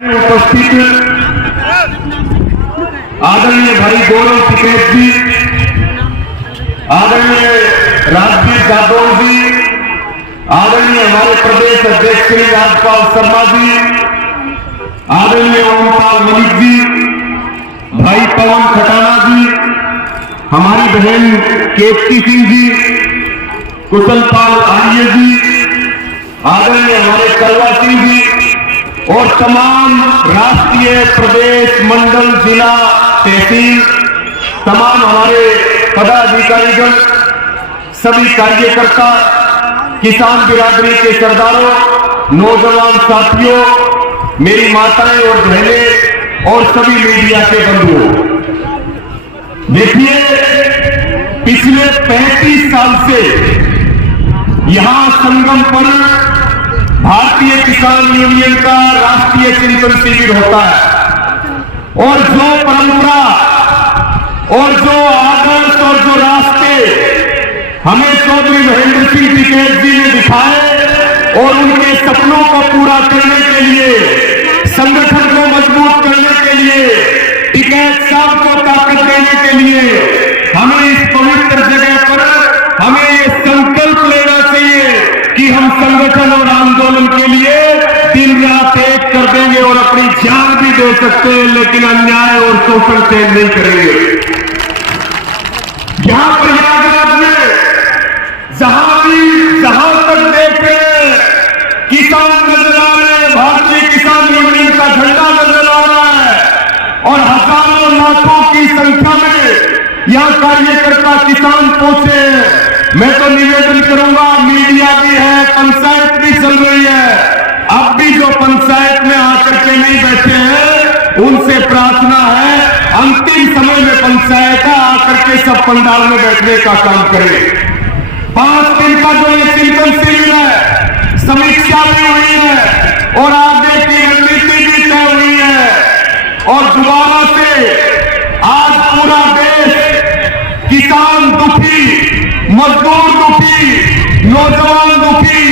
उपस्थित आदरणीय भाई गौरव टिकैत जी, आदरणीय राजवीर जादव जी, आदरणीय हमारे प्रदेश अध्यक्ष श्री राजपाल शर्मा जी, आदरणीय ओमपाल मलिक जी, भाई पवन खटाना जी, हमारी बहन केतकी सिंह जी, कुशलपाल आर्य जी, आदरणीय हमारे कलवा सिंह जी और तमाम राष्ट्रीय प्रदेश मंडल जिला तहसील तमाम हमारे पदाधिकारीगण, सभी कार्यकर्ता, किसान बिरादरी के सरदारों, नौजवान साथियों, मेरी माताएं और बहनें और सभी मीडिया के बंधुओं, देखिए पिछले 35 साल से यहां संगम पर भारतीय किसान यूनियन का राष्ट्रीय चिंतन शिविर होता है और जो परंपरा और जो आदर्श और जो रास्ते हमें चौधरी महेंद्र सिंह टिकैत जी ने दिखाए और उनके सपनों को पूरा करने के लिए, संगठन को मजबूत करने के लिए, टिकैत साहब को ताकत देने के लिए हमें इस पवित्र जगह पर हमें ये संकल्प लेना चाहिए कि हम संगठन और आंदोलन के लिए दिन रात एक कर देंगे और अपनी जान भी दे सकते हैं, लेकिन अन्याय और शोषण से नहीं करेंगे। यहां प्रयागराज में जहां तक देख रहे हैं किसान नजर आ रहे हैं, भारतीय किसान यूनियन का झंडा नजर आ रहा है और हजारों लाखों की संख्या में यहां कार्यकर्ता किसान पहुंचे हैं। मैं तो निवेदन करूंगा, मीडिया भी है, पंचायत भी चल रही है, अब भी जो पंचायत में आकर के नहीं बैठे हैं उनसे प्रार्थना है अंतिम समय में पंचायत आकर के सब पंडाल में बैठने का काम करें। 5 दिन का जो ये चिंतन शिविर है, समीक्षा भी हुई है और आगे की रणनीति भी तय हुई है और दोबारा से आज पूरा देश किसान दुखी, मजदूर दुखी, नौजवान दुखी,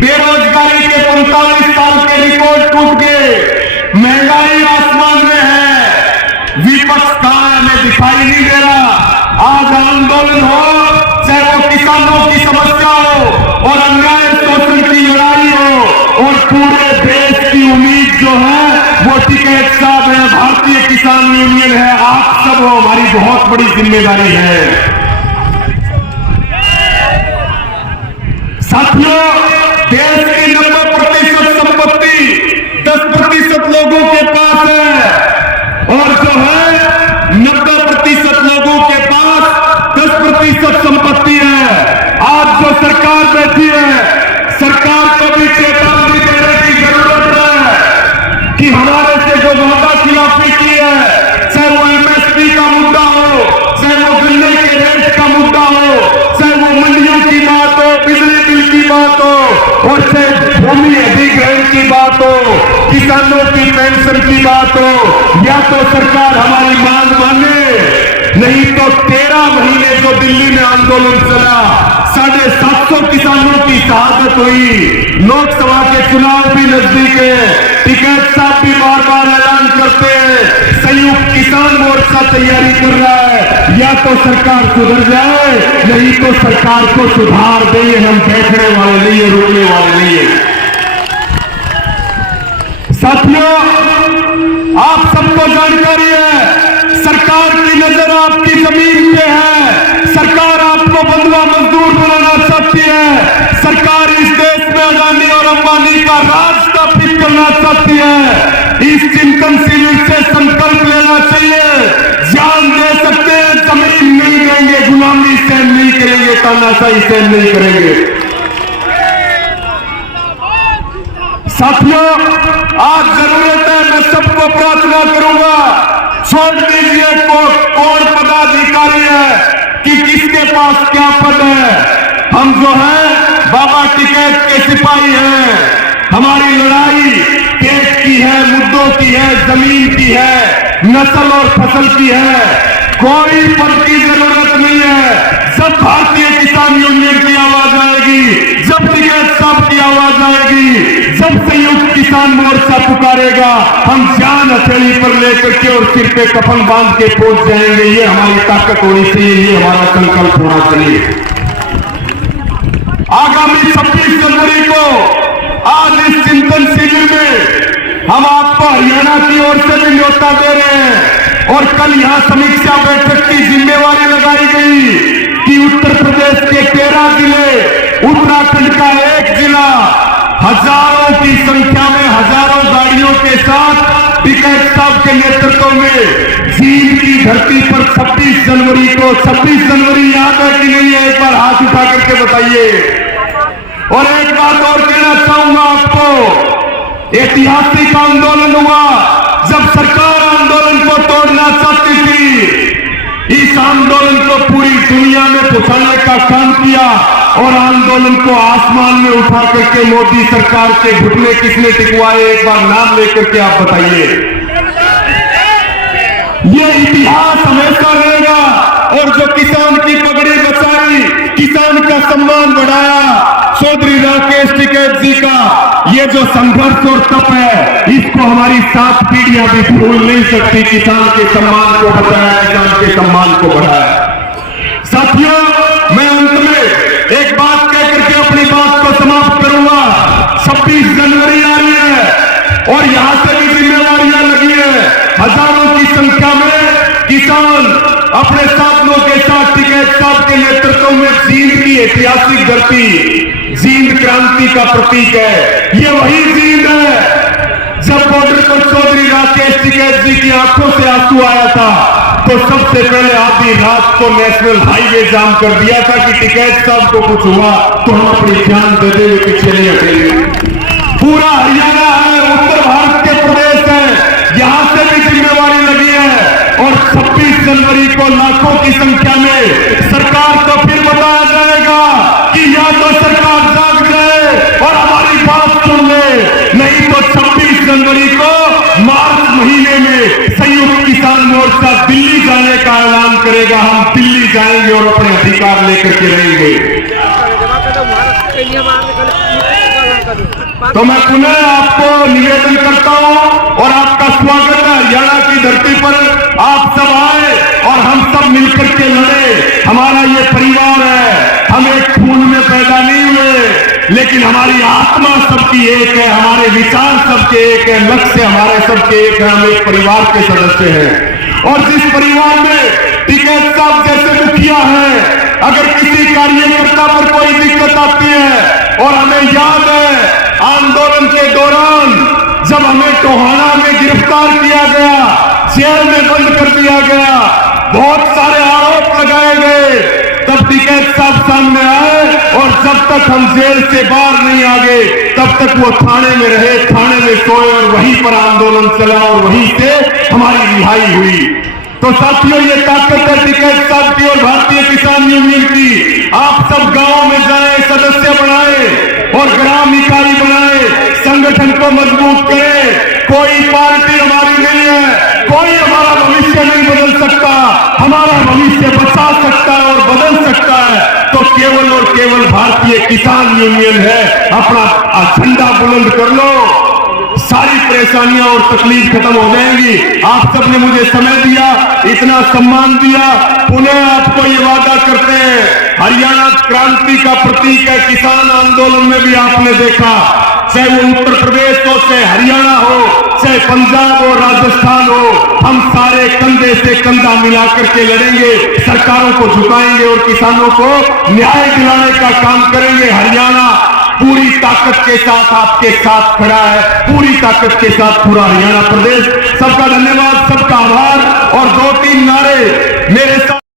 बेरोजगारी के 45 साल के रिकॉर्ड टूट गए, महंगाई आसमान में है, विपक्ष कहां हमें दिखाई नहीं दे रहा। आज आंदोलन हो, चाहे वो किसानों की समस्या हो और अन्याय शोषण की लड़ाई हो और पूरे देश की उम्मीद जो है वो टिकैत साहब है, भारतीय किसान यूनियन है, आप सब हो, हमारी बहुत बड़ी जिम्मेदारी है। साथियों, देश की 90% संपत्ति 10% लोगों के पास है और जो है 90% लोगों के पास 10% संपत्ति है। आज जो सरकार बैठी है, सरकार को भी चेतावनी देने की जरूरत है कि हमारे से जो वादा खिलाफी की है, चाहे वो एमएसपी का मुद्दा हो, चाहे वो गन्ने के रेट का मुद्दा हो, चाहे वो मंडियों की बात हो, बिजली बिल की बात हो और चाहे भूमि अधिग्रहण की बात हो, किसानों की पेंशन की बात हो, या तो सरकार हमारी मांग माने, नहीं तो 13 महीने जो दिल्ली में आंदोलन चला, 750 किसानों की शहादत हुई, लोकसभा के चुनाव भी नजदीक है, टिकैत साहब भी बार बार ऐलान करते हैं, संयुक्त किसान मोर्चा तैयारी कर रहा है, या तो सरकार सुधर जाए नहीं तो सरकार को सुधार दे। हम बैठने वाले नहीं है, रुकने वाले नहीं है। साथियों, आप सबको जानकारी है, सरकार की नजर आपकी जमीन पे है, सरकार आपको बंधुआ मजदूर बनाना चाहती है, सरकार इस देश में अडानी और अंबानी का राज स्थापित करना चाहती है। इस चिंतन शिविर से संकल्प लेना चाहिए, जान दे सकते हैं, जमीन नहीं देंगे, गुलामी से नहीं करेंगे, तानाशाही से नहीं करेंगे। साथियों, आज जरूरत है, मैं सबको प्रार्थना करूंगा, छोड़ दीजिए कौन पदाधिकारी है कि किसके पास क्या पद है। हम जो है बाबा टिकैत के सिपाही हैं, हमारी लड़ाई पेट की है, मुद्दों की है, जमीन की है, नस्ल और फसल की है, कोई पद की जरूरत नहीं है। जब भारतीय किसान यूनियन की आवाज आएगी, जब टिकैत साहब की आवाज आएगी, जब संयुक्त किसान मोर्चा पुकार उतारेगा, हम जान हथेली पर लेकर के और सिर पे कफन बांध के पहुंच जाएंगे। ये हमारी ताकत होनी चाहिए, ये हमारा संकल्प होना चाहिए। आगामी 26 जनवरी को आज इस चिंतन शिविर में हम आपको हरियाणा की ओर से भी न्योता दे रहे हैं और कल यहां समीक्षा बैठक की जिम्मेवारी लगाई गई कि उत्तर प्रदेश के 13 जिले, उत्तराखंड का 1 जिला, हजारों की संख्या में हजारों गाड़ियों के साथ टिकैत साहब के नेतृत्व में जींद की धरती पर 26 जनवरी को, 26 जनवरी याद है कि नहीं है? एक बार हाथ उठा करके बताइए। और एक बात और कहना चाहूंगा आपको, ऐतिहासिक आंदोलन हुआ जब सरकार आंदोलन को तोड़ना चाहती थी। इस आंदोलन को पूरी दुनिया में पहुंचाने का काम किया और आंदोलन को आसमान में उठा करके मोदी सरकार के घुटने किसने टिकवाए? एक बार नाम लेकर के आप बताइए। ये इतिहास हमेशा रहेगा। और जो किसान की पगड़ी बचाई, किसान का सम्मान बढ़ाया, चौधरी राकेश टिकैत जी का ये जो संघर्ष और तप है, इसको हमारी 7 पीढ़ियां भी भूल नहीं सकती। किसान के सम्मान को बचाया, किसान के सम्मान को बढ़ाया। साथियों, मैं अंत में एक बात कह करके अपनी बात को समाप्त करूंगा। 26 जनवरी आ रही है और यहां से भी जिम्मेवारियां लगी है। हजारों की संख्या में किसान अपने साथियों के साथ टिकैत साहब के नेतृत्व में जींद की ऐतिहासिक धरती, जींद क्रांति का प्रतीक है। ये वही जींद है जब बॉर्डर पर चौधरी राकेश टिकैत जी की आंखों से आंसू आया था तो सबसे पहले आधी रात को नेशनल हाईवे जाम कर दिया था कि टिकैत साहब को कुछ हुआ तो हम अपनी जान दे दे पीछे नहीं हटेंगे। पूरा हरियाणा है, उत्तर भारत के प्रदेश है, यहां से भी जिम्मेवारी लगी है। और 26 जनवरी को लाखों की संख्या में सरकार को फिर बताया जाएगा कि या तो सरकार जाग जाए और हमारी बात सुन ले, नहीं तो 26 जनवरी को मार्च महीने में संयुक्त किसान मोर्चा दिल्ली जाने का ऐलान करेगा। हम दिल्ली जाएंगे और अपने अधिकार लेकर के रहेंगे। तो मैं पुनः आपको निवेदन करता हूं और आपका स्वागत है। हरियाणा की धरती पर आप सब आए और हम सब मिलकर के लड़े। हमारा ये परिवार है, हम एक खून में पैदा नहीं हुए, लेकिन हमारी आत्मा सबकी एक है, हमारे विचार सबके एक है, लक्ष्य हमारे सबके एक है। हम एक परिवार के सदस्य हैं और जिस परिवार में टिकैत साहब जैसे मुखिया है, अगर किसी कार्यकर्ता पर कोई दिक्कत आती है, और हमें याद है आंदोलन के दौरान जब हमें टोहाना में गिरफ्तार किया गया, जेल में बंद कर दिया गया, बहुत सारे आरोप लगाए गए, तब टिकैत साहब सामने आए और जब तक हम जेल से बाहर नहीं आ गए तब तक वो थाने में रहे, थाने में सोए और वहीं पर आंदोलन चला और वहीं से हमारी रिहाई हुई। तो साथियों, ये ताकत है टिकैत साहब की और भारतीय किसान यूनियन की। आप सब गांव में जाएं, सदस्य बनाएं और ग्राम इकाई बनाएं, संगठन को मजबूत करें। कोई पार्टी हमारी नहीं है, कोई हमारा भविष्य नहीं बदल सकता। हमारा भविष्य बचा सकता है और बदल सकता है तो केवल और केवल भारतीय किसान यूनियन है। अपना झंडा बुलंद कर लो, सारी परेशानियां और तकलीफ खत्म हो जाएंगी। आप सबने मुझे समय दिया, इतना सम्मान दिया, पुनः आपको ये वादा करते हैं, हरियाणा क्रांति का प्रतीक है। किसान आंदोलन में भी आपने देखा, चाहे वो उत्तर प्रदेश हो, चाहे हरियाणा हो, चाहे पंजाब हो, राजस्थान हो, हम सारे कंधे से कंधा मिलाकर के लड़ेंगे, सरकारों को झुकाएंगे और किसानों को न्याय दिलाने का काम करेंगे। हरियाणा पूरी ताकत के साथ आपके साथ खड़ा है, पूरी ताकत के साथ पूरा हरियाणा प्रदेश। सबका धन्यवाद, सबका आभार और 2-3 नारे मेरे साथ।